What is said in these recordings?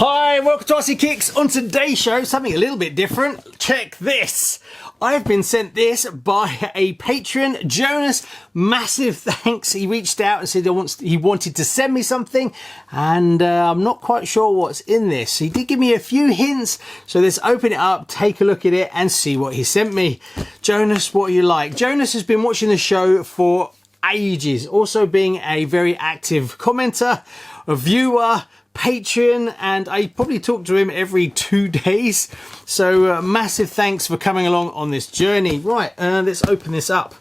Hi, welcome to RCKicks. On today's show, something a little bit different. Check this. I've been sent this by a patron, Jonas. Massive thanks. He reached out and said he wanted to send me something, and I'm not quite sure what's in this. He did give me a few hints, so let's open it up, take a look at it, and see what he sent me. Jonas, what are you like? Jonas has been watching the show for ages, also being a very active commenter, a viewer, patron, and I probably talk to him every 2 days. So massive thanks for coming along on this journey. Right, let's open this up.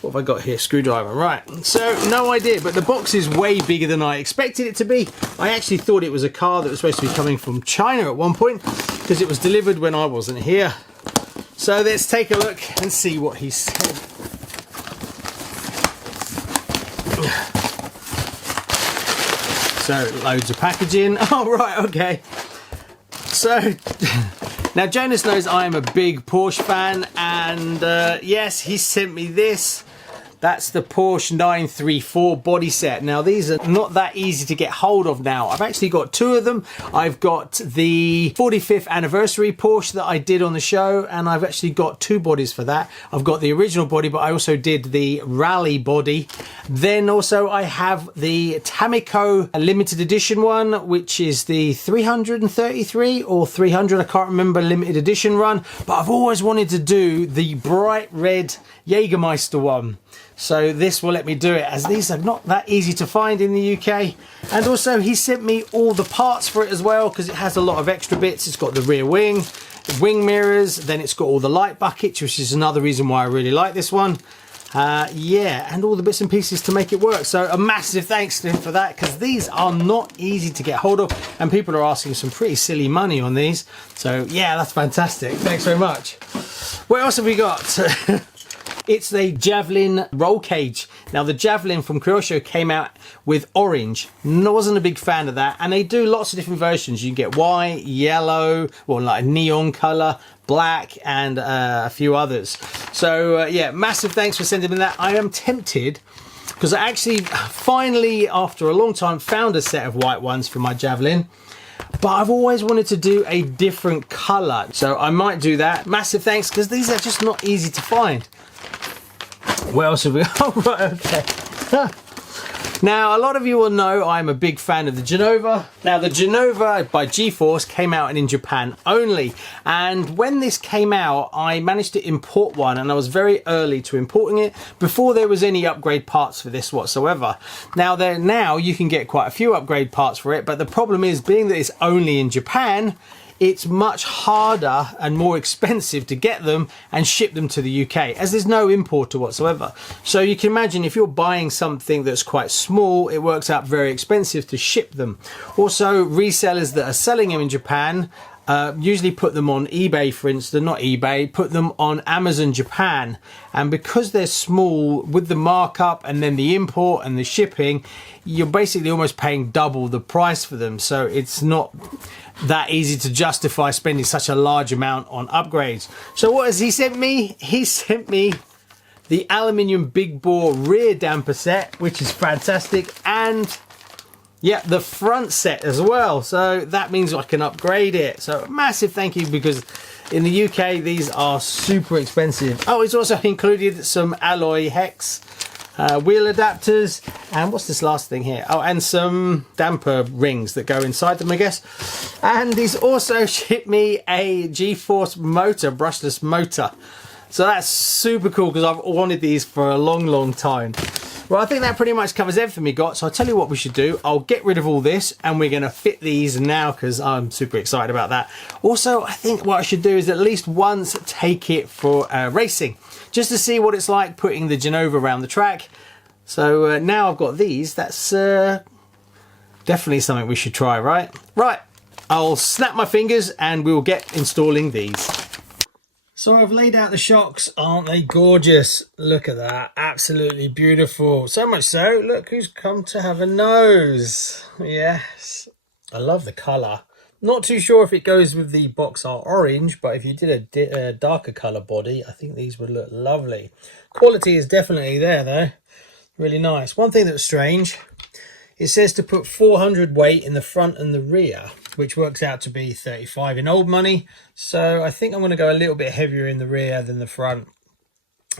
What have I got here? Screwdriver. Right, so no idea, but the box is way bigger than I expected it to be. I actually thought it was a car that was supposed to be coming from China at one point, because it was delivered when I wasn't here. So let's take a look and see what he said. So loads of packaging. Oh right, okay. So now Jonas knows I am a big Porsche fan, and yes, he sent me this. That's the Porsche 934 body set. Now these are not that easy to get hold of now. I've actually got 2 of them. I've got the 45th anniversary Porsche that I did on the show, and I've actually got 2 bodies for that. I've got the original body, but I also did the rally body. Then also I have the Tamiya limited edition one, which is the 333 or 300, I can't remember, limited edition run. But I've always wanted to do the bright red Jägermeister one. So this will let me do it, as these are not that easy to find in the UK. And also he sent me all the parts for it as well, because it has a lot of extra bits. It's got the rear wing, the wing mirrors, then it's got all the light buckets, which is another reason why I really like this one. Yeah, and all the bits and pieces to make it work. So a massive thanks to him for that, because these are not easy to get hold of, and people are asking some pretty silly money on these. So yeah, that's fantastic. Thanks very much. What else have we got? It's the Javelin roll cage. Now the Javelin from Kyosho came out with orange. I wasn't a big fan of that, and they do lots of different versions. You can get white, yellow, or like a neon colour, black, and a few others. So yeah, massive thanks for sending me that. I am tempted, because I actually finally, after a long time, found a set of white ones for my Javelin. But I've always wanted to do a different colour, so I might do that. Massive thanks, because these are just not easy to find. What else have we? Oh right, okay. Now a lot of you will know I'm a big fan of the Genova. Now the Genova by G-Force came out in Japan only, and when this came out I managed to import one, and I was very early to importing it before there was any upgrade parts for this whatsoever. Now you can get quite a few upgrade parts for it, but the problem is, being that it's only in Japan, it's much harder and more expensive to get them and ship them to the UK, as there's no importer whatsoever. So you can imagine, if you're buying something that's quite small, it works out very expensive to ship them. Also, resellers that are selling them in Japan usually put them on eBay, for instance, not eBay, put them on Amazon Japan. And because they're small, with the markup and then the import and the shipping, you're basically almost paying double the price for them. So it's not that easy to justify spending such a large amount on upgrades. So what has he sent me? He sent me the aluminium big bore rear damper set, which is fantastic, and yeah, the front set as well. So that means I can upgrade it. So massive thank you, because in the UK these are super expensive. Oh, it's also included some alloy hex wheel adapters, and what's this last thing here? Oh, and some damper rings that go inside them, I guess. And he's also shipped me a G-Force motor, brushless motor. So that's super cool, because I've wanted these for a long time. Well, I think that pretty much covers everything we got. So I'll tell you what we should do. I'll get rid of all this, and we're going to fit these now, because I'm super excited about that. Also, I think what I should do is at least once take it for racing, just to see what it's like putting the Genova around the track. So now I've got these, that's definitely something we should try, right? Right, I'll snap my fingers and we'll get installing these. So I've laid out the shocks. Aren't they gorgeous? Look at that, absolutely beautiful. So much so, look who's come to have a nose. Yes, I love the colour. Not too sure if it goes with the box art orange, but if you did a darker colour body, I think these would look lovely. Quality is definitely there though. Really nice. One thing that's strange it says to put 400 weight in the front and the rear, which works out to be 35 in old money. So I think I'm going to go a little bit heavier in the rear than the front,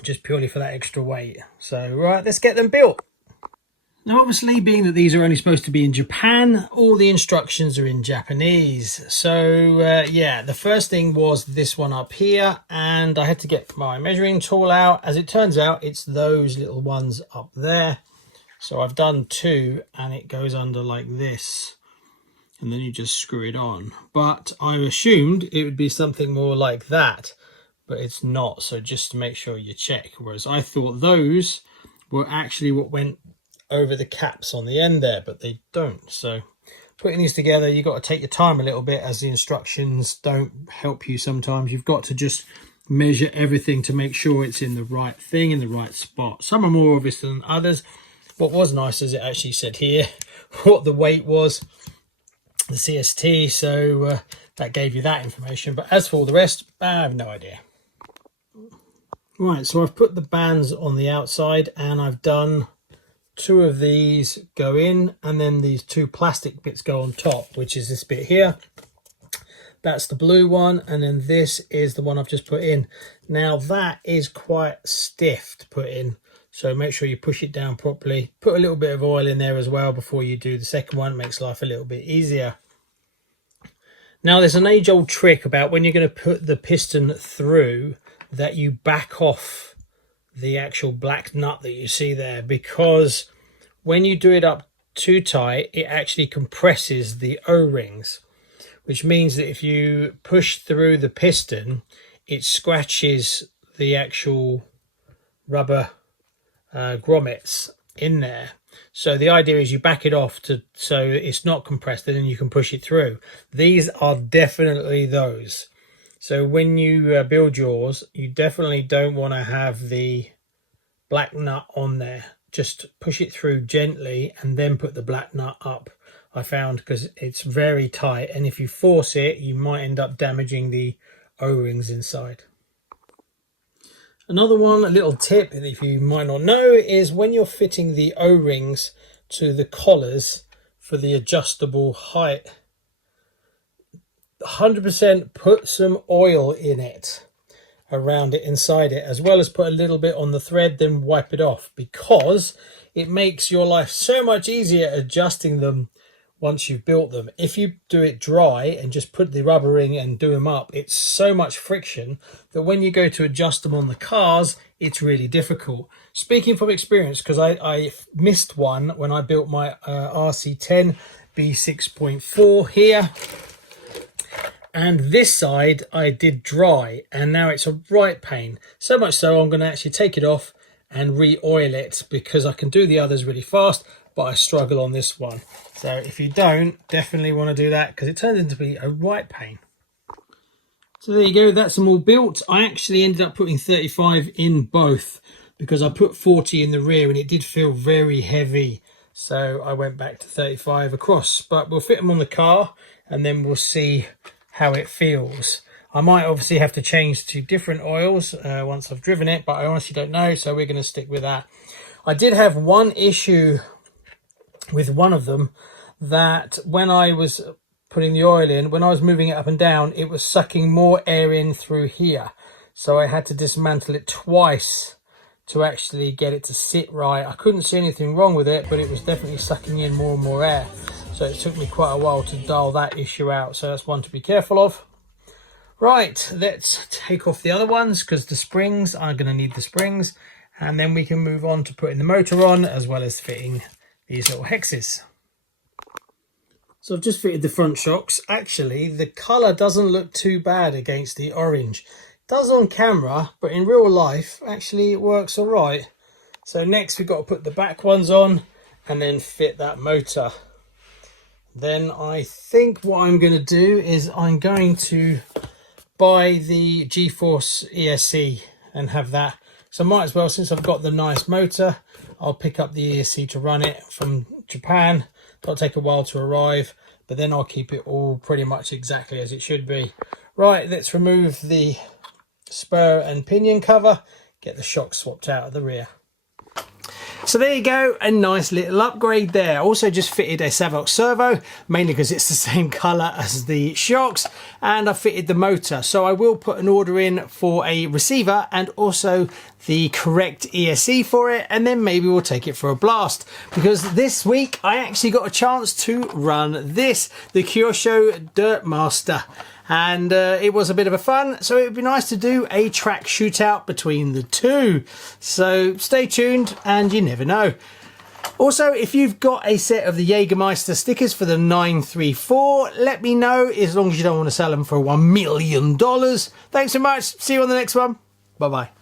just purely for that extra weight. So right, let's get them built. Now obviously, being that these are only supposed to be in Japan, all the instructions are in Japanese. So yeah, the first thing was this one up here, and I had to get my measuring tool out. As it turns out, it's those little ones up there. So I've done 2, and it goes under like this, and then you just screw it on. But I assumed it would be something more like that, but it's not. So just to make sure you check, whereas I thought those were actually what went over the caps on the end there, but they don't. So putting these together, you've got to take your time a little bit, as the instructions don't help you sometimes. You've got to just measure everything to make sure it's in the right thing, in the right spot. Some are more obvious than others. What was nice is it actually said here what the weight was, the CST, so that gave you that information. But as for all the rest, I have no idea. Right, so I've put the bands on the outside, and I've done 2 of these go in, and then these 2 plastic bits go on top, which is this bit here. That's the blue one, and then this is the one I've just put in. Now that is quite stiff to put in, so make sure you push it down properly. Put a little bit of oil in there as well before you do the second one. It makes life a little bit easier. Now there's an age-old trick about when you're going to put the piston through, that you back off the actual black nut that you see there, because when you do it up too tight, it actually compresses the O-rings, which means that if you push through the piston, it scratches the actual rubber grommets in there. So the idea is you back it off so it's not compressed, and then you can push it through. These are definitely those. So when you build yours, you definitely don't want to have the black nut on there. Just push it through gently and then put the black nut up, I found, because it's very tight, and if you force it, you might end up damaging the O-rings inside. Another one, a little tip that if you might not know, is when you're fitting the O-rings to the collars for the adjustable height, 100% put some oil in it, around it, inside it, as well as put a little bit on the thread, then wipe it off, because it makes your life so much easier adjusting them once you've built them. If you do it dry and just put the rubber ring and do them up, it's so much friction that when you go to adjust them on the cars, it's really difficult. Speaking from experience, because I missed one when I built my RC10 B6.4 here, and this side I did dry, and now it's a right pain. So much so I'm going to actually take it off and re-oil it, because I can do the others really fast, but I struggle on this one. So if you don't, definitely want to do that, because it turns into be a right pain. So there you go, that's them all built. I actually ended up putting 35 in both, because I put 40 in the rear and it did feel very heavy. So I went back to 35 across, but we'll fit them on the car and then we'll see how it feels. I might obviously have to change to different oils once I've driven it, but I honestly don't know, so we're going to stick with that. I did have one issue with one of them, that when I was putting the oil in, when I was moving it up and down, it was sucking more air in through here, so I had to dismantle it twice to actually get it to sit right. I couldn't see anything wrong with it, but it was definitely sucking in more and more air. So it took me quite a while to dial that issue out. So that's one to be careful of. Right, let's take off the other ones, because the springs, I'm going to need the springs. And then we can move on to putting the motor on, as well as fitting these little hexes. So I've just fitted the front shocks. Actually, the colour doesn't look too bad against the orange. It does on camera, but in real life, actually it works all right. So next we've got to put the back ones on and then fit that motor. Then I think what I'm going to do is I'm going to buy the G-Force ESC and have that. So I might as well, since I've got the nice motor, I'll pick up the ESC to run it from Japan. It'll take a while to arrive, but then I'll keep it all pretty much exactly as it should be. Right, let's remove the spur and pinion cover, get the shocks swapped out of the rear. So there you go, a nice little upgrade there. Also just fitted a Savox servo, mainly because it's the same colour as the shocks, and I fitted the motor. So I will put an order in for a receiver and also the correct ESC for it, and then maybe we'll take it for a blast, because this week I actually got a chance to run this, the Kyosho Dirt Master. And it was a bit of a fun, so it would be nice to do a track shootout between the two. So stay tuned, and you never know. Also, if you've got a set of the Jägermeister stickers for the 934, let me know, as long as you don't want to sell them for $1 million. Thanks so much. See you on the next one. Bye-bye.